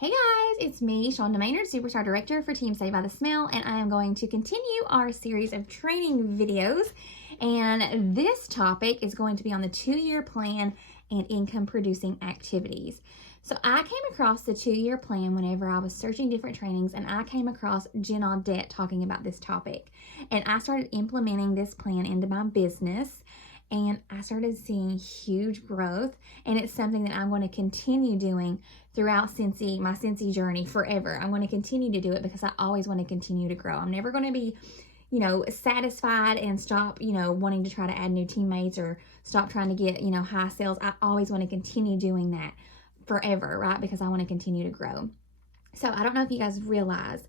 Hey guys, it's me, Shonda Maynard, Superstar Director for Team Saved by the Smell, and I am going to continue our series of training videos. And this topic is going to be on the 2-year plan and income producing activities. So I came across the 2-year plan whenever I was searching different trainings, and I came across Jen Audette talking about this topic. And I started implementing this plan into my business, and I started seeing huge growth, and it's something that I'm going to continue doing throughout Scentsy, my Scentsy journey forever. I'm going to continue to do it because I always want to continue to grow. I'm never going to be, satisfied and stop, wanting to try to add new teammates or stop trying to get, high sales. I always want to continue doing that forever, right? Because I want to continue to grow. So I don't know if you guys realize,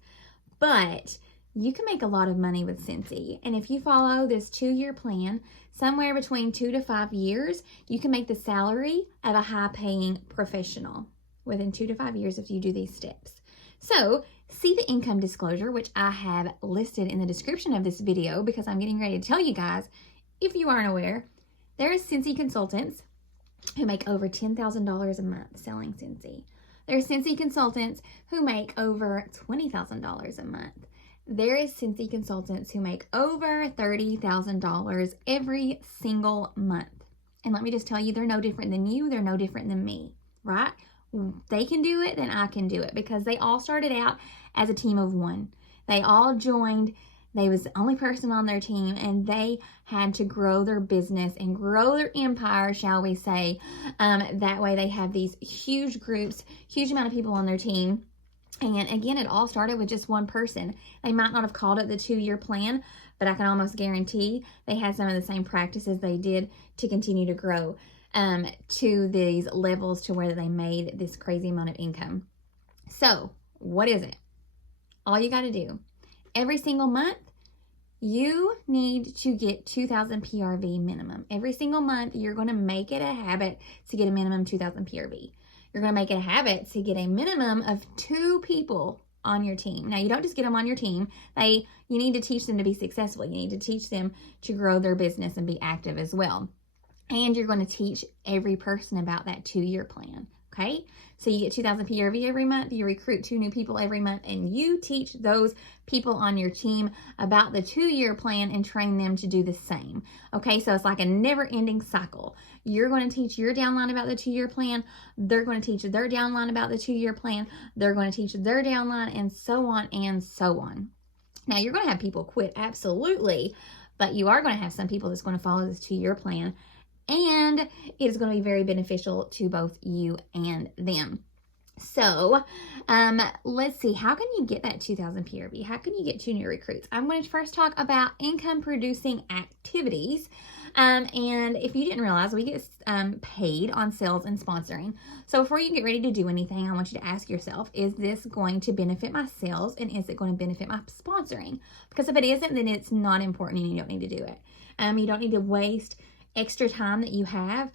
but you can make a lot of money with Scentsy. And if you follow this 2-year plan, somewhere between 2 to 5 years, you can make the salary of a high-paying professional within 2 to 5 years if you do these steps. So see the income disclosure, which I have listed in the description of this video because I'm getting ready to tell you guys, if you aren't aware, there are Scentsy consultants who make over $10,000 a month selling Scentsy. There are Scentsy consultants who make over $20,000 a month. There is Scentsy consultants who make over $30,000 every single month. And let me just tell you, they're no different than you. They're no different than me, right? They can do it, then I can do it because they all started out as a team of one. They all joined. They was the only person on their team, and they had to grow their business and grow their empire, shall we say. That way they have these huge groups, huge amount of people on their team. And again, it all started with just one person. They might not have called it the 2-year plan, but I can almost guarantee they had some of the same practices they did to continue to grow to these levels to where they made this crazy amount of income. So what is it? All you got to do, every single month, you need to get 2,000 PRV minimum. Every single month, you're going to make it a habit to get a minimum 2,000 PRV. You're going to make it a habit to get a minimum of 2 people on your team. Now, you don't just get them on your team. You need to teach them to be successful. You need to teach them to grow their business and be active as well. And you're going to teach every person about that 2-year plan, okay? So you get 2,000 PRV every month, you recruit 2 new people every month, and you teach those people on your team about the 2-year plan and train them to do the same, okay? So it's like a never-ending cycle. You're going to teach your downline about the 2-year plan. They're going to teach their downline about the 2-year plan. They're going to teach their downline, and so on and so on. Now, you're going to have people quit, absolutely, but you are going to have some people that's going to follow this 2-year plan, and it is going to be very beneficial to both you and them. So let's see, how can you get that 2,000 PRV? How can you get 2 new recruits? I'm going to first talk about income producing activities. And if you didn't realize, we get paid on sales and sponsoring. So before you get ready to do anything, I want you to ask yourself, is this going to benefit my sales, and is it going to benefit my sponsoring? Because if it isn't, then it's not important and you don't need to do it. You don't need to waste extra time that you have,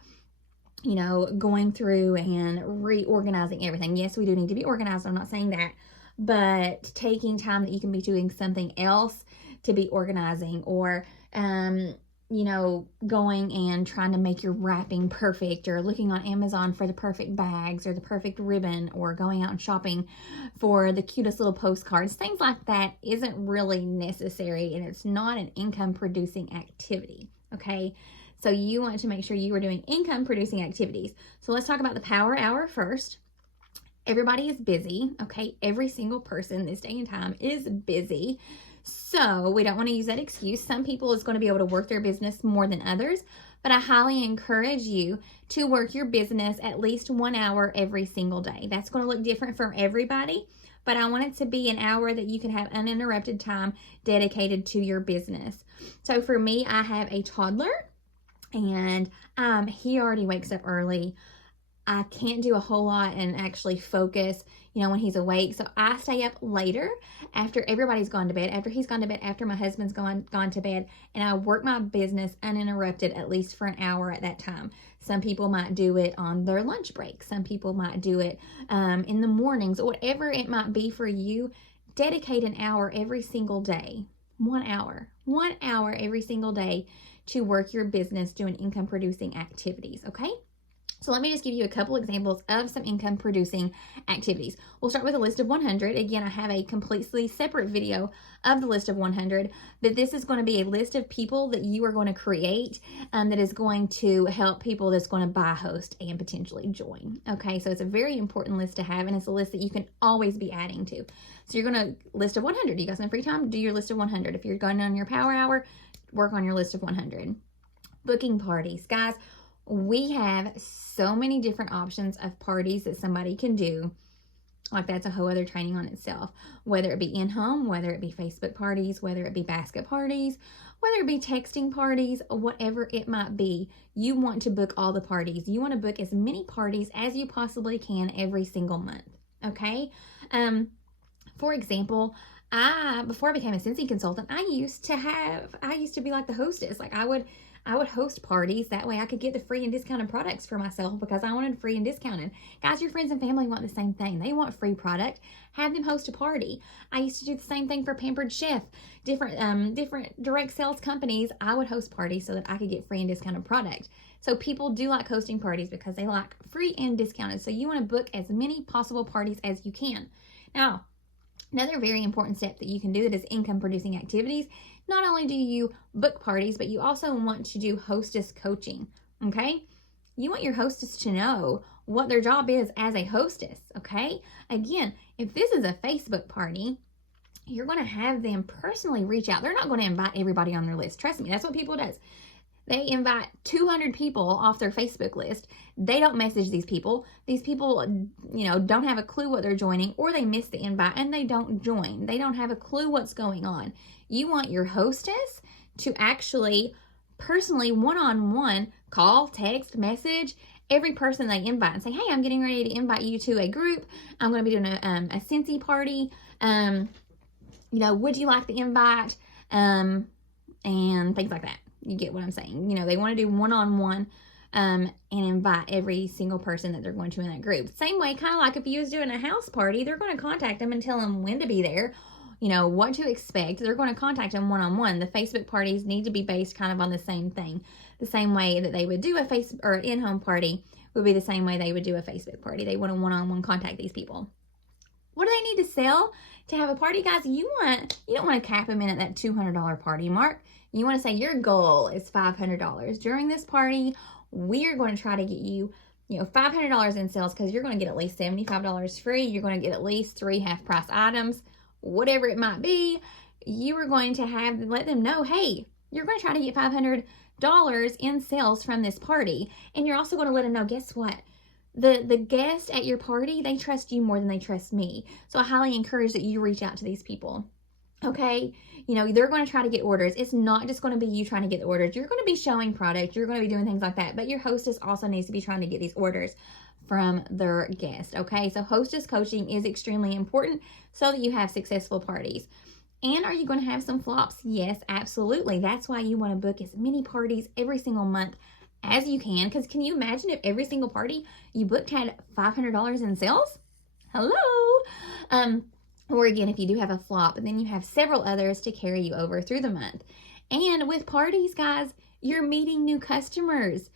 going through and reorganizing everything. Yes, we do need to be organized. I'm not saying that, but taking time that you can be doing something else to be organizing, or, going and trying to make your wrapping perfect, or looking on Amazon for the perfect bags or the perfect ribbon, or going out and shopping for the cutest little postcards. Things like that isn't really necessary, and it's not an income producing activity. Okay. So you want to make sure you are doing income producing activities. So let's talk about the power hour first. Everybody is busy, okay? Every single person this day and time is busy. So we don't want to use that excuse. Some people is going to be able to work their business more than others, but I highly encourage you to work your business at least 1 hour every single day. That's going to look different for everybody, but I want it to be an hour that you can have uninterrupted time dedicated to your business. So for me, I have a toddler, and he already wakes up early. I can't do a whole lot and actually focus, when he's awake. So I stay up later after everybody's gone to bed, after he's gone to bed, after my husband's gone to bed, and I work my business uninterrupted at least for an hour at that time. Some people might do it on their lunch break. Some people might do it in the mornings. Whatever it might be for you, dedicate an hour every single day. 1 hour. 1 hour every single day to work your business doing income producing activities, okay? So let me just give you a couple examples of some income producing activities. We'll start with a list of 100. Again, I have a completely separate video of the list of 100, but this is going to be a list of people that you are going to create that is going to help people that's going to buy, host, and potentially join. Okay, so it's a very important list to have, and it's a list that you can always be adding to. So you're going to list of 100. You got some free time? Do your list of 100. If you're going on your power hour, work on your list of 100. Booking parties. Guys, we have so many different options of parties that somebody can do. Like, that's a whole other training on itself. Whether it be in-home, whether it be Facebook parties, whether it be basket parties, whether it be texting parties, whatever it might be, you want to book all the parties. You want to book as many parties as you possibly can every single month, okay? For example, before I became a Scentsy consultant, I used to be like the hostess. Like, I would host parties. That way I could get the free and discounted products for myself because I wanted free and discounted. Guys, your friends and family want the same thing. They want free product. Have them host a party. I used to do the same thing for Pampered Chef. Different direct sales companies, I would host parties so that I could get free and discounted product. So people do like hosting parties because they like free and discounted. So you want to book as many possible parties as you can. Now, another very important step that you can do that is income producing activities. Not only do you book parties, but you also want to do hostess coaching, okay? You want your hostess to know what their job is as a hostess, okay? Again, if this is a Facebook party, you're going to have them personally reach out. They're not going to invite everybody on their list. Trust me, that's what people do. They invite 200 people off their Facebook list. They don't message these people. These people, don't have a clue what they're joining, or they miss the invite and they don't join. They don't have a clue what's going on. You want your hostess to actually personally one-on-one call, text, message every person they invite and say, hey, I'm getting ready to invite you to a group. I'm going to be doing a Scentsy party. Would you like the invite? And things like that. You get what I'm saying. They want to do one-on-one and invite every single person that they're going to in that group. Same way, kind of like if you was doing a house party, they're going to contact them and tell them when to be there, what to expect. They're going to contact them one-on-one. The Facebook parties need to be based kind of on the same thing. The same way that they would do a in-home party would be the same way they would do a Facebook party. They want to one-on-one contact these people. What do they need to sell to have a party, guys? You don't want to cap them in at that $200 party mark. You want to say your goal is $500. During this party, we are going to try to get you, $500 in sales because you're going to get at least $75 free. You're going to get at least 3 half-price items, whatever it might be. You are going to let them know, hey, you're going to try to get $500 in sales from this party. And you're also going to let them know, guess what? The guests at your party, they trust you more than they trust me. So I highly encourage that you reach out to these people. Okay, they're going to try to get orders. It's not just going to be you trying to get the orders. You're going to be showing product. You're going to be doing things like that. But your hostess also needs to be trying to get these orders from their guests. Okay, so hostess coaching is extremely important so that you have successful parties. And are you going to have some flops? Yes, absolutely. That's why you want to book as many parties every single month as you can. Because can you imagine if every single party you booked had $500 in sales? Hello? Or again, if you do have a flop, and then you have several others to carry you over through the month. And with parties, guys, you're meeting new customers.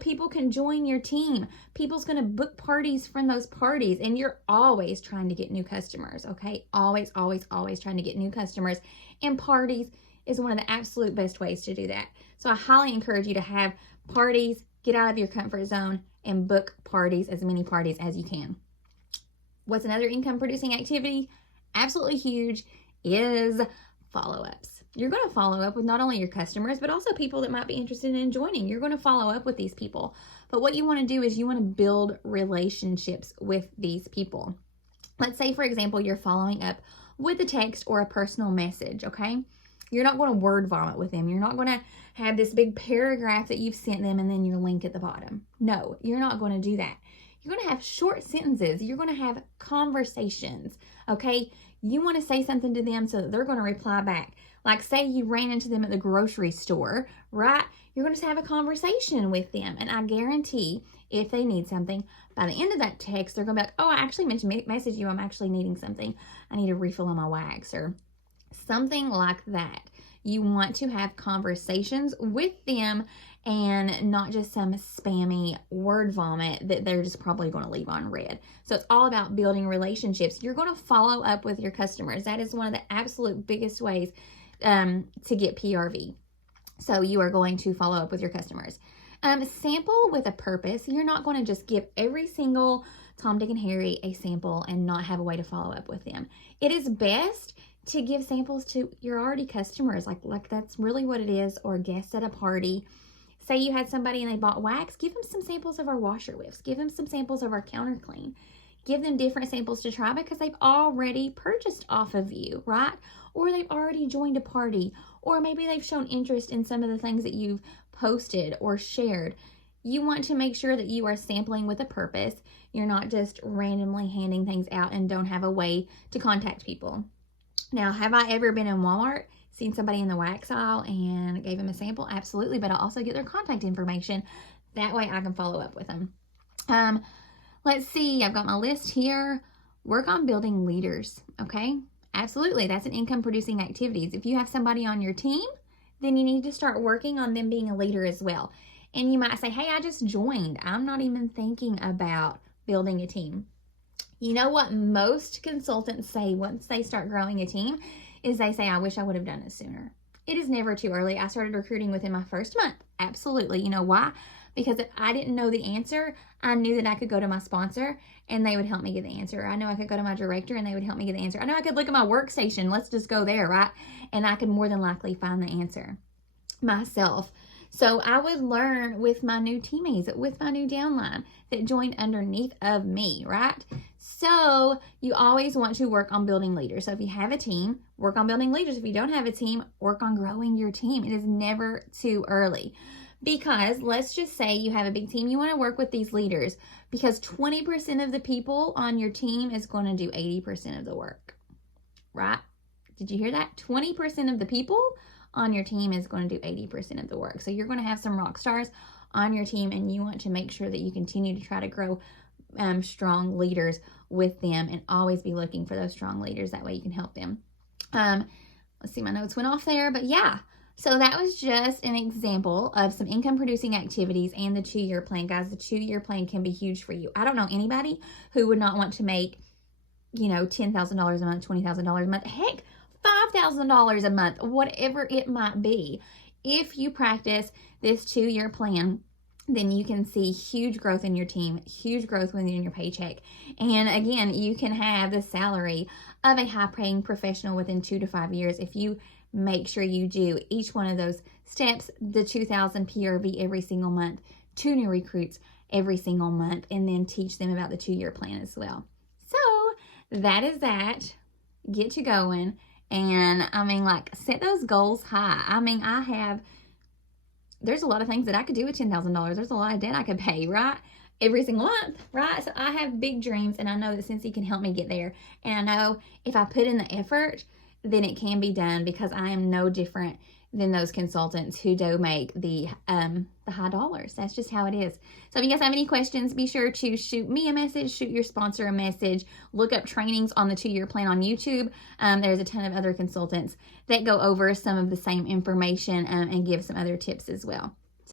People can join your team. People's going to book parties from those parties, and you're always trying to get new customers, okay? Always, always, always trying to get new customers. And parties is one of the absolute best ways to do that. So I highly encourage you to have parties, get out of your comfort zone, and book parties, as many parties as you can. What's another income producing activity? Absolutely huge is follow-ups. You're going to follow up with not only your customers, but also people that might be interested in joining. You're going to follow up with these people. But what you want to do is you want to build relationships with these people. Let's say, for example, you're following up with a text or a personal message, okay? You're not going to word vomit with them. You're not going to have this big paragraph that you've sent them and then your link at the bottom. No, you're not going to do that. You're going to have short sentences. You're going to have conversations, okay? You want to say something to them so that they're going to reply back. Like, say you ran into them at the grocery store, right? You're going to have a conversation with them. And I guarantee if they need something, by the end of that text, they're going to be like, oh, I actually meant to message you. I'm actually needing something. I need a refill on my wax or something like that. You want to have conversations with them and not just some spammy word vomit that they're just probably going to leave on read. So it's all about building relationships. You're going to follow up with your customers. That is one of the absolute biggest ways to get PRV. So you are going to follow up with your customers. Sample with a purpose. You're not going to just give every single Tom, Dick, and Harry a sample and not have a way to follow up with them. It is best to give samples to your already customers. Like that's really what it is, or guests at a party. Say you had somebody and they bought wax, give them some samples of our washer whiffs. Give them some samples of our counter clean. Give them different samples to try because they've already purchased off of you, right? Or they've already joined a party, or maybe they've shown interest in some of the things that you've posted or shared. You want to make sure that you are sampling with a purpose. You're not just randomly handing things out and don't have a way to contact people. Now, have I ever been in Walmart, seen somebody in the wax aisle and gave them a sample? Absolutely, but I'll also get their contact information. That way I can follow up with them. Let's see, I've got my list here. Work on building leaders, okay? Absolutely, that's an income producing activities. If you have somebody on your team, then you need to start working on them being a leader as well. And you might say, hey, I just joined. I'm not even thinking about building a team. You know what most consultants say once they start growing a team is they say, I wish I would have done it sooner. It is never too early. I started recruiting within my first month. Absolutely. You know why? Because if I didn't know the answer, I knew that I could go to my sponsor and they would help me get the answer. I know I could go to my director and they would help me get the answer. I know I could look at my workstation. Let's just go there, right? And I could more than likely find the answer myself. So I would learn with my new teammates, with my new downline that joined underneath of me, right? So you always want to work on building leaders. So if you have a team, work on building leaders. If you don't have a team, work on growing your team. It is never too early. Because let's just say you have a big team, you want to work with these leaders because 20% of the people on your team is going to do 80% of the work, right? Did you hear that? 20% of the people on your team is going to do 80% of the work. So you're going to have some rock stars on your team and you want to make sure that you continue to try to grow strong leaders with them and always be looking for those strong leaders. That way you can help them. Let's see, my notes went off there, but yeah. So that was just an example of some income producing activities and the 2-year plan. Guys, the 2-year plan can be huge for you. I don't know anybody who would not want to make, you know, $10,000 a month, $20,000 a month, heck, $5,000 a month, whatever it might be. If you practice this 2-year plan, then you can see huge growth in your team, huge growth within your paycheck. And again, you can have the salary of a high-paying professional within 2 to 5 years if you make sure you do each one of those steps, the 2,000 PRV every single month, 2 new recruits every single month, and then teach them about the 2-year plan as well. So that is that. Get you going. And I mean, like, set those goals high. I mean, there's a lot of things that I could do with $10,000. There's a lot of debt I could pay, right? Every single month, right? So I have big dreams and I know that Scentsy can help me get there. And I know if I put in the effort, then it can be done because I am no different than those consultants who do make the high dollars. That's just how it is. So if you guys have any questions, be sure to shoot me a message, shoot your sponsor a message, look up trainings on the 2-year plan on YouTube. There's a ton of other consultants that go over some of the same information and give some other tips as well.